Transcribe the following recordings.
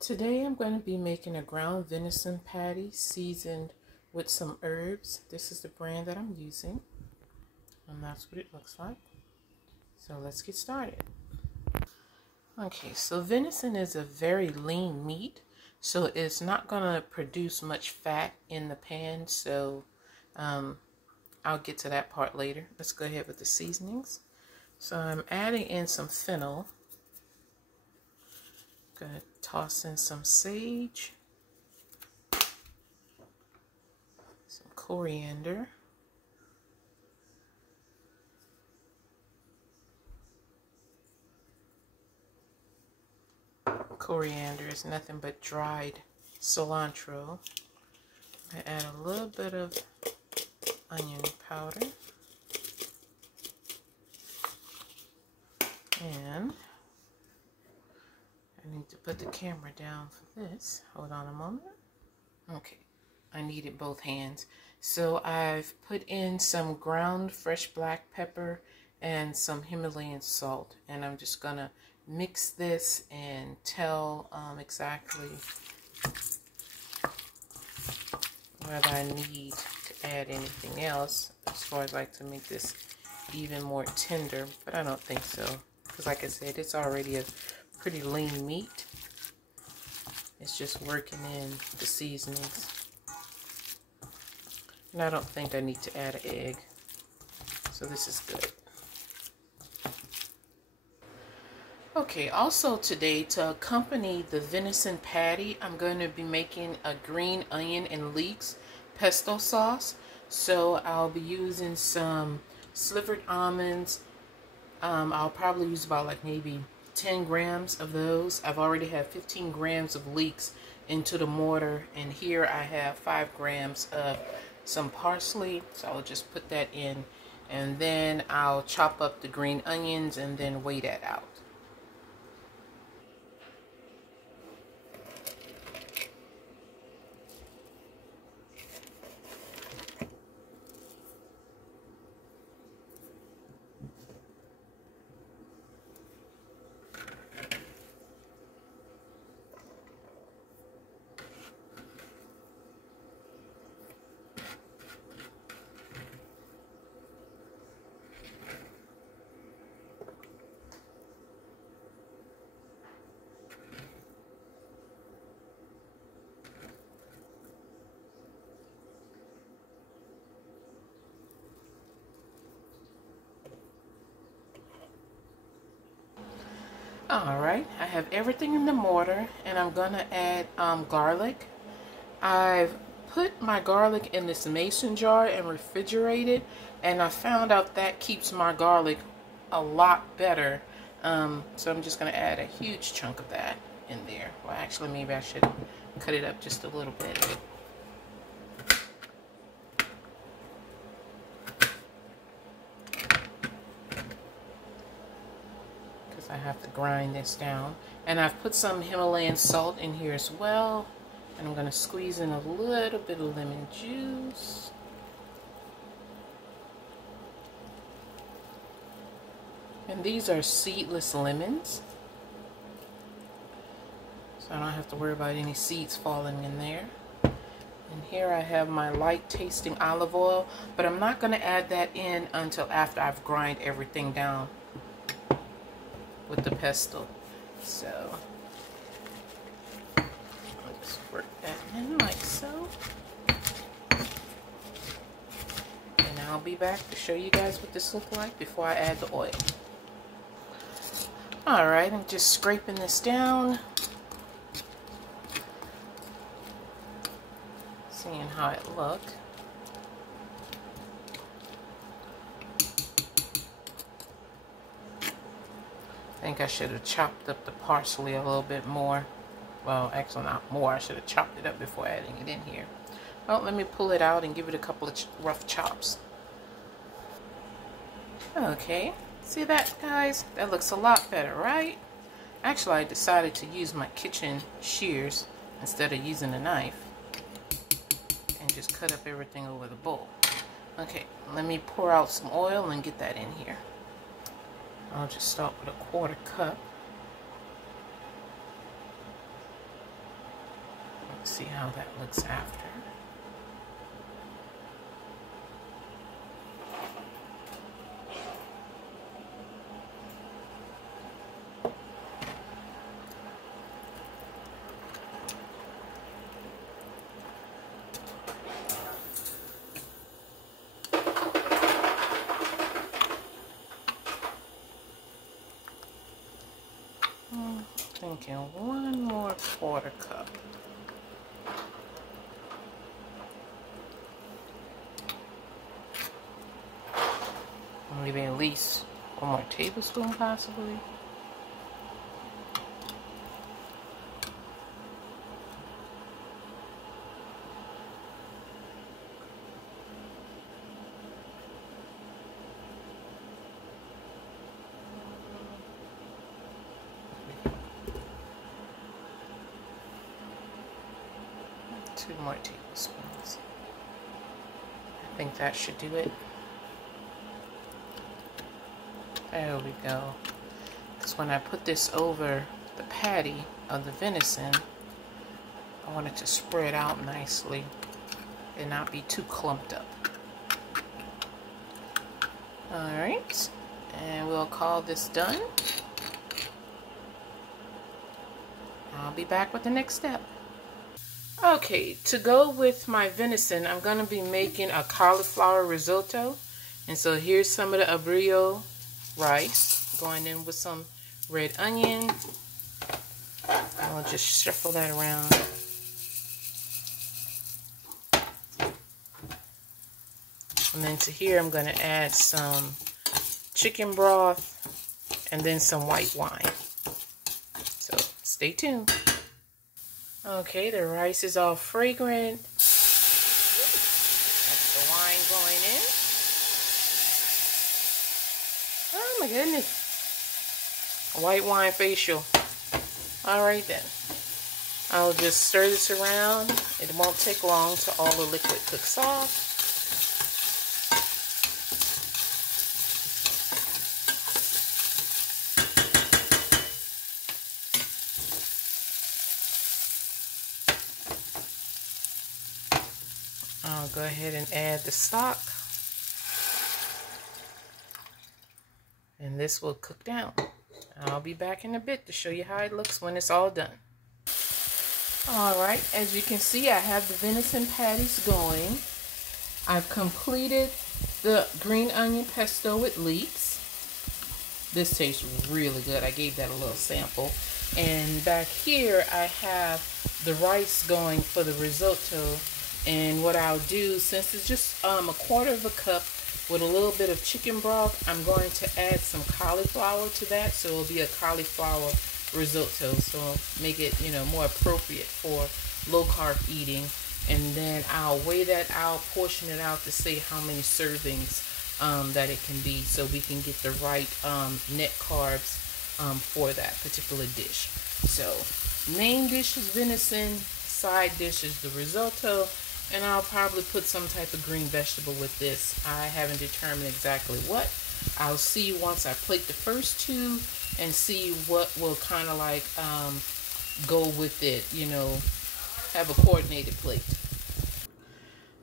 Today I'm going to be making a ground venison patty seasoned with some herbs. This is the brand that I'm using, and that's what it looks like. So let's get started. Okay, so venison is a very lean meat, so it's not going to produce much fat in the pan, so I'll get to that part later. Let's go ahead with the seasonings. So I'm adding in some fennel. Gonna toss in some sage, some coriander, coriander is nothing but dried cilantro. I add a little bit of onion powder, and I need to put the camera down for this. Hold on a moment. Okay, I needed both hands. So I've put in some ground fresh black pepper and some Himalayan salt, and I'm just gonna mix this and tell exactly whether I need to add anything else as far as like to make this even more tender, but I don't think so, because like I said, it's already a pretty lean meat. It's just working in the seasonings. And I don't think I need to add an egg. So this is good. Okay, also today, to accompany the venison patty, I'm going to be making a green onion and leeks pesto sauce. So I'll be using some slivered almonds. I'll probably use about like maybe 10 grams of those. I've already had 15 grams of leeks into the mortar, and here I have 5 grams of some parsley, so I'll just put that in, and then I'll chop up the green onions and then weigh that out. Alright, I have everything in the mortar, and I'm going to add garlic. I've put my garlic in this mason jar and refrigerated, and I found out that keeps my garlic a lot better. So I'm just going to add a huge chunk of that in there. Well, actually, maybe I should cut it up just a little bit. I have to grind this down, and I've put some Himalayan salt in here as well, and I'm going to squeeze in a little bit of lemon juice. And these are seedless lemons, so I don't have to worry about any seeds falling in there. And here I have my light tasting olive oil, but I'm not going to add that in until after I've grind everything down with the pesto. So I'll just work that in like so, and I'll be back to show you guys what this looks like before I add the oil. Alright, I'm just scraping this down, seeing how it looks. I think I should have chopped up the parsley a little bit more. Well, actually not more. I should have chopped it up before adding it in here. Well, let me pull it out and give it a couple of rough chops. Okay, see that, guys? That looks a lot better, right? Actually, I decided to use my kitchen shears instead of using a knife, and just cut up everything over the bowl. Okay, let me pour out some oil and get that in here. I'll just start with a 1/4 cup. See how that looks after. Thinking 1 more quarter cup. Maybe at least 1 more tablespoon possibly. Two more tablespoons. I think that should do it. There we go. Because when I put this over the patty of the venison, I want it to spread out nicely and not be too clumped up. Alright, and we'll call this done. I'll be back with the next step. Okay, to go with my venison, I'm going to be making a cauliflower risotto. And so here's some of the Arborio rice going in with some red onion. I'll just shuffle that around. And then to here, I'm going to add some chicken broth and then some white wine. So stay tuned. Okay, the rice is all fragrant. That's the wine going in. Oh my goodness. A white wine facial. Alright then. I'll just stir this around. It won't take long till all the liquid cooks off. I'll go ahead and add the stock. And this will cook down. I'll be back in a bit to show you how it looks when it's all done. Alright, as you can see, I have the venison patties going. I've completed the green onion pesto with leeks. This tastes really good. I gave that a little sample. And back here, I have the rice going for the risotto. And what I'll do, since it's just a quarter of a cup with a little bit of chicken broth, I'm going to add some cauliflower to that, so it'll be a cauliflower risotto. So make it, more appropriate for low-carb eating. And then I'll weigh that out, portion it out to see how many servings that it can be, so we can get the right net carbs for that particular dish. So main dish is venison, side dish is the risotto. And I'll probably put some type of green vegetable with this. I haven't determined exactly what. I'll see once I plate the first two and see what will kind of like go with it, have a coordinated plate.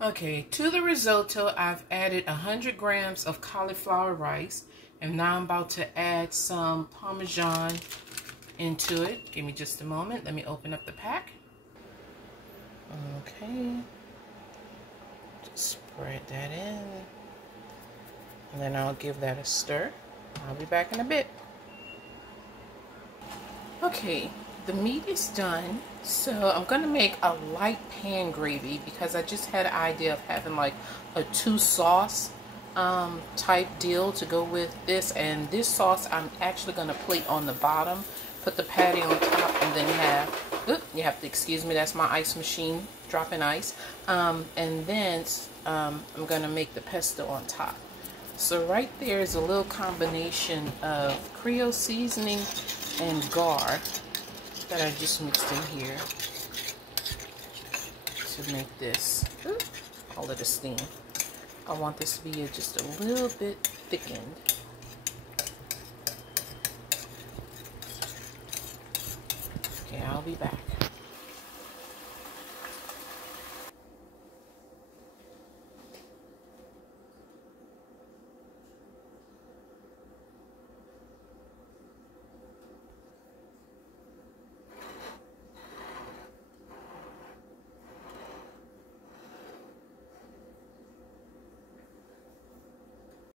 Okay, to the risotto, I've added 100 grams of cauliflower rice. And now I'm about to add some Parmesan into it. Give me just a moment. Let me open up the pack. Okay. Spread that in, and then I'll give that a stir. I'll be back in a bit. Okay, the meat is done, so I'm gonna make a light pan gravy because I just had an idea of having like a 2-sauce type deal to go with this. And this sauce I'm actually gonna plate on the bottom, put the patty on top, and then you have to excuse me, that's my ice machine dropping ice. And then I'm going to make the pesto on top. So right there is a little combination of Creole seasoning and gar that I just mixed in here to make this, call it a steam. I want this to be just a little bit thickened. Okay, I'll be back.